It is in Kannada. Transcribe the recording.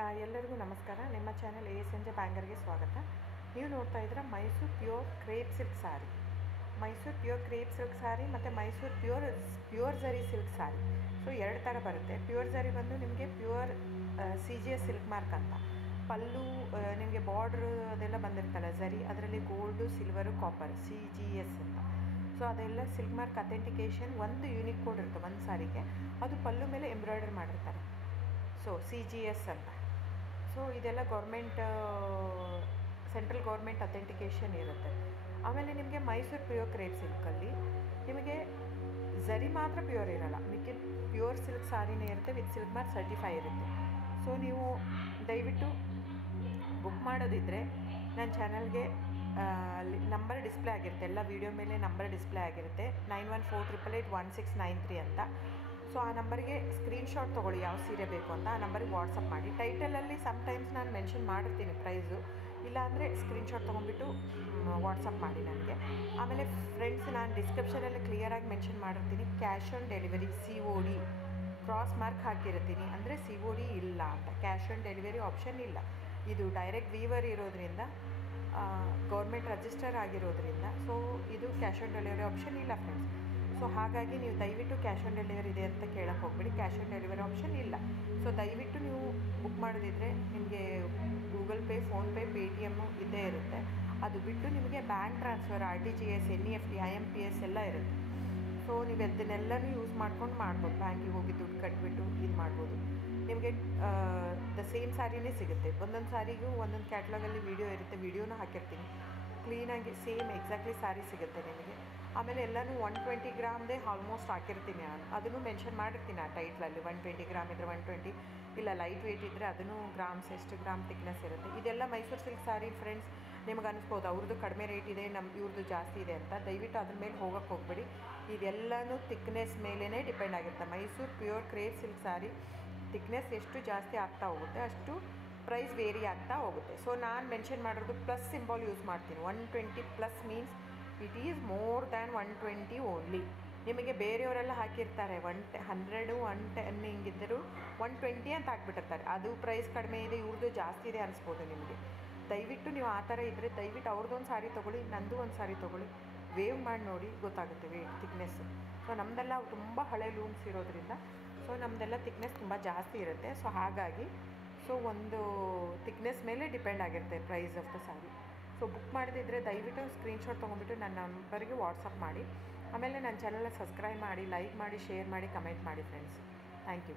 ಎಲ್ಲರಿಗೂ ನಮಸ್ಕಾರ. ನಿಮ್ಮ ಚಾನೆಲ್ ASNJ ಬ್ಯಾಂಗರ್ಗೆ ಸ್ವಾಗತ. ನೀವು ನೋಡ್ತಾ ಇದ್ದೀರಾ ಮೈಸೂರು ಪ್ಯೂರ್ ಕ್ರೇಪ್ ಸಿಲ್ಕ್ ಸಾರಿ. ಮೈಸೂರು ಪ್ಯೂರ್ ಕ್ರೇಪ್ ಸಿಲ್ಕ್ ಸಾರಿ ಮತ್ತು ಮೈಸೂರು ಪ್ಯೂರ್ ಝರಿ ಸಿಲ್ಕ್ ಸಾರಿ. ಸೊ ಎರಡು ಥರ ಬರುತ್ತೆ. ಪ್ಯೂರ್ ಝರಿ ಬಂದು ನಿಮಗೆ ಪ್ಯೂರ್ CGS ಸಿಲ್ಕ್ ಮಾರ್ಕ್ ಅಂತ. ಪಲ್ಲು ನಿಮಗೆ ಬಾರ್ಡ್ರು ಅದೆಲ್ಲ ಬಂದಿರ್ತಲ್ಲ ಝರಿ, ಅದರಲ್ಲಿ ಗೋಲ್ಡು, ಸಿಲ್ವರು, ಕಾಪರ್ CGS ಅಂತ. ಸೊ ಅದೆಲ್ಲ ಸಿಲ್ಕ್ ಮಾರ್ಕ್ ಅಥೆಂಟಿಕೇಷನ್ ಒಂದು ಯೂನಿಕ್ ಕೋಡ್ ಇರುತ್ತೆ ಒಂದು ಸಾರಿಗೆ. ಅದು ಪಲ್ಲು ಮೇಲೆ ಎಂಬ್ರಾಯ್ಡರ್ ಮಾಡಿರ್ತಾರೆ. ಸೊ CGS ಅಂತ. ಸೊ ಇದೆಲ್ಲ ಸೆಂಟ್ರಲ್ ಗೌರ್ಮೆಂಟ್ ಅಥೆಂಟಿಕೇಷನ್ ಇರುತ್ತೆ. ಆಮೇಲೆ ನಿಮಗೆ ಮೈಸೂರು ಪ್ಯೂರ್ ಕ್ರೇಪ್ ಸಿಲ್ಕಲ್ಲಿ ನಿಮಗೆ ಝರಿ ಮಾತ್ರ ಪ್ಯೂರ್ ಇರೋಲ್ಲ, ಮಿಕ್ಕಿ ಪ್ಯೂರ್ ಸಿಲ್ಕ್ ಸಾರಿನೇ ಇರುತ್ತೆ, ವಿತ್ ಸಿಲ್ಕ್ ಮಾರ್ಕ್ ಸರ್ಟಿಫೈ ಇರುತ್ತೆ. ಸೊ ನೀವು ದಯವಿಟ್ಟು ಬುಕ್ ಮಾಡೋದಿದ್ದರೆ ನನ್ನ ಚಾನಲ್ಗೆ ನಂಬರ್ ಡಿಸ್ಪ್ಲೇ ಆಗಿರುತ್ತೆ, ಎಲ್ಲ ವೀಡಿಯೋ ಮೇಲೆ ನಂಬರ್ ಡಿಸ್ಪ್ಲೇ ಆಗಿರುತ್ತೆ, 9148881693 ಅಂತ. ಸೊ ಆ ನಂಬರಿಗೆ ಸ್ಕ್ರೀನ್ಶಾಟ್ ತೊಗೊಳ್ಳಿ ಯಾವ ಸೀರೆ ಬೇಕು ಅಂತ, ಆ ನಂಬರಿಗೆ ವಾಟ್ಸಪ್ ಮಾಡಿ. ಟೈಟಲಲ್ಲಿ ಸಮ್ಟೈಮ್ಸ್ ನಾನು ಮೆನ್ಷನ್ ಮಾಡಿರ್ತೀನಿ ಪ್ರೈಸು, ಇಲ್ಲಾಂದರೆ ಸ್ಕ್ರೀನ್ಶಾಟ್ ತೊಗೊಂಡ್ಬಿಟ್ಟು ವಾಟ್ಸಪ್ ಮಾಡಿ ನನಗೆ. ಆಮೇಲೆ ಫ್ರೆಂಡ್ಸ್, ನಾನು ಡಿಸ್ಕ್ರಿಪ್ಷನಲ್ಲಿ ಕ್ಲಿಯರಾಗಿ ಮೆನ್ಷನ್ ಮಾಡಿರ್ತೀನಿ, cash on delivery COD cross mark ಹಾಕಿರ್ತೀನಿ, ಅಂದರೆ COD ಇಲ್ಲ ಅಂತ, ಕ್ಯಾಶ್ ಆನ್ ಡೆಲಿವರಿ ಆಪ್ಷನ್ ಇಲ್ಲ. ಇದು ಡೈರೆಕ್ಟ್ ವೀವರ್ ಇರೋದ್ರಿಂದ, ಗೌರ್ಮೆಂಟ್ ರಿಜಿಸ್ಟರ್ ಆಗಿರೋದ್ರಿಂದ, ಸೊ ಇದು ಕ್ಯಾಶ್ ಆನ್ ಡೆಲಿವರಿ ಆಪ್ಷನ್ ಇಲ್ಲ ಫ್ರೆಂಡ್ಸ್. ಸೊ ಹಾಗಾಗಿ ನೀವು ದಯವಿಟ್ಟು ಕ್ಯಾಶ್ ಆನ್ ಡೆಲಿವರಿ ಇದೆ ಅಂತ ಕೇಳಕ್ಕೆ ಹೋಗ್ಬೇಡಿ, ಕ್ಯಾಶ್ ಆನ್ ಡೆಲಿವರಿ ಆಪ್ಷನ್ ಇಲ್ಲ. ಸೊ ದಯವಿಟ್ಟು ನೀವು ಬುಕ್ ಮಾಡೋದಿದ್ದರೆ ನಿಮಗೆ ಗೂಗಲ್ ಪೇ, ಫೋನ್ಪೇ, Paytm ಇದ್ದೇ ಇರುತ್ತೆ. ಅದು ಬಿಟ್ಟು ನಿಮಗೆ bank transfer, RTGS, NEFT, IMPS ಎಲ್ಲ ಇರುತ್ತೆ. ಸೊ ನೀವು ಅದನ್ನೆಲ್ಲನೂ ಯೂಸ್ ಮಾಡ್ಕೊಂಡು ಮಾಡ್ಬೋದು. ಬ್ಯಾಂಕಿಗೆ ಹೋಗಿ ದುಡ್ಡು ಕಟ್ಬಿಟ್ಟು ಇದು ಮಾಡ್ಬೋದು. ನಿಮಗೆ ದ ಸೇಮ್ ಸ್ಯಾರಿನೇ ಸಿಗುತ್ತೆ. ಒಂದೊಂದು ಸ್ಯಾರಿಗೂ ಒಂದೊಂದು ಕ್ಯಾಟ್ಲಾಗಲ್ಲಿ ವೀಡಿಯೋ ಇರುತ್ತೆ, ವೀಡಿಯೋನ ಹಾಕಿರ್ತೀನಿ. ಕ್ಲೀನಾಗಿ ಸೇಮ್ ಎಕ್ಸಾಕ್ಟ್ಲಿ ಸ್ಯಾರಿ ಸಿಗುತ್ತೆ ನಿಮಗೆ. ಆಮೇಲೆ ಎಲ್ಲನೂ 120 ಗ್ರಾಮ್ದೇ ಆಲ್ಮೋಸ್ಟ್ ಹಾಕಿರ್ತೀನಿ ನಾನು, ಅದನ್ನು ಮೆನ್ಷನ್ ಮಾಡಿರ್ತೀನಿ ಆ ಟೈಟ್ಲಲ್ಲಿ. 120 ಗ್ರಾಮ್ ಇದ್ದರೆ 120, ಇಲ್ಲ ಲೈಟ್ ವೆಯ್ಟ್ ಇದ್ದರೆ ಅದನ್ನು ಗ್ರಾಮ್ಸ್ ಎಷ್ಟು ಗ್ರಾಮ್ ತಿಕ್ನೆಸ್ ಇರುತ್ತೆ. ಇದೆಲ್ಲ ಮೈಸೂರು ಸಿಲ್ಕ್ ಸಾರಿ ಫ್ರೆಂಡ್ಸ್. ನಿಮ್ಗೆ ಅನಿಸ್ಬೋದು ಅವ್ರದ್ದು ಕಡಿಮೆ ರೇಟ್ ಇದೆ, ಇವ್ರದ್ದು ಜಾಸ್ತಿ ಇದೆ ಅಂತ. ದಯವಿಟ್ಟು ಅದ್ರ ಮೇಲೆ ಹೋಗೋಕ್ಕೆ ಹೋಗ್ಬೇಡಿ. ಇದೆಲ್ಲನೂ ತಿಕ್ನೆಸ್ ಮೇಲೇ ಡಿಪೆಂಡ್ ಆಗಿರುತ್ತೆ. ಮೈಸೂರು ಪ್ಯೂರ್ ಕ್ರೇಪ್ ಸಿಲ್ಕ್ ಸಾರಿ ತಿಕ್ನೆಸ್ ಎಷ್ಟು ಜಾಸ್ತಿ ಆಗ್ತಾ ಹೋಗುತ್ತೆ ಅಷ್ಟು ಪ್ರೈಸ್ ವೇರಿ ಆಗ್ತಾ ಹೋಗುತ್ತೆ. ಸೊ ನಾನು ಮೆನ್ಷನ್ ಮಾಡಿರೋದು ಪ್ಲಸ್ ಸಿಂಬಲ್ ಯೂಸ್ ಮಾಡ್ತೀನಿ. 120 plus means it is more than 120 only. ನಿಮಗೆ ಬೇರೆಯವರೆಲ್ಲ ಹಾಕಿರ್ತಾರೆ 100, 110 ಹಿಂಗಿದ್ದರೂ 120 ಅಂತ ಹಾಕ್ಬಿಟ್ಟಿರ್ತಾರೆ. ಅದು ಪ್ರೈಸ್ ಕಡಿಮೆ ಇದೆ, ಇವ್ರದ್ದು ಜಾಸ್ತಿ ಇದೆ ಅನಿಸ್ಬೋದು ನಿಮಗೆ. ದಯವಿಟ್ಟು ನೀವು ಆ ಥರ ಇದ್ದರೆ ದಯವಿಟ್ಟು ಅವ್ರದ್ದೊಂದು ಸಾರಿ ತೊಗೊಳ್ಳಿ, ನಂದು ಒಂದು ಸಾರಿ ತೊಗೊಳ್ಳಿ, ವೇವ್ ಮಾಡಿ ನೋಡಿ, ಗೊತ್ತಾಗುತ್ತೆ ವೇಟ್ ತಿಕ್ನೆಸ್ಸು. ಸೊ ನಮ್ಮದೆಲ್ಲ ತುಂಬ ಹಳೆ ಲೂಮ್ಸ್ ಇರೋದ್ರಿಂದ ಸೊ ನಮ್ಮದೆಲ್ಲ ತಿಕ್ನೆಸ್ ತುಂಬ ಜಾಸ್ತಿ ಇರುತ್ತೆ. ಸೊ ಹಾಗಾಗಿ ಒಂದು ತಿಕ್ನೆಸ್ ಮೇಲೆ ಡಿಪೆಂಡ್ ಆಗಿರುತ್ತೆ price of the sari. So book ಮಾಡಿದಿದ್ರೆ ದಯವಿಟ್ಟು ಸ್ಕ್ರೀನ್ಶಾಟ್ ತೊಗೊಂಡ್ಬಿಟ್ಟು ನನ್ನ ನಂಬರಿಗೆ ವಾಟ್ಸಪ್ ಮಾಡಿ. ಆಮೇಲೆ ನನ್ನ ಚಾನಲ್ನ ಸಬ್ಸ್ಕ್ರೈಬ್ ಮಾಡಿ, ಲೈಕ್ ಮಾಡಿ, ಶೇರ್ ಮಾಡಿ, ಕಮೆಂಟ್ ಮಾಡಿ ಫ್ರೆಂಡ್ಸ್. Thank you.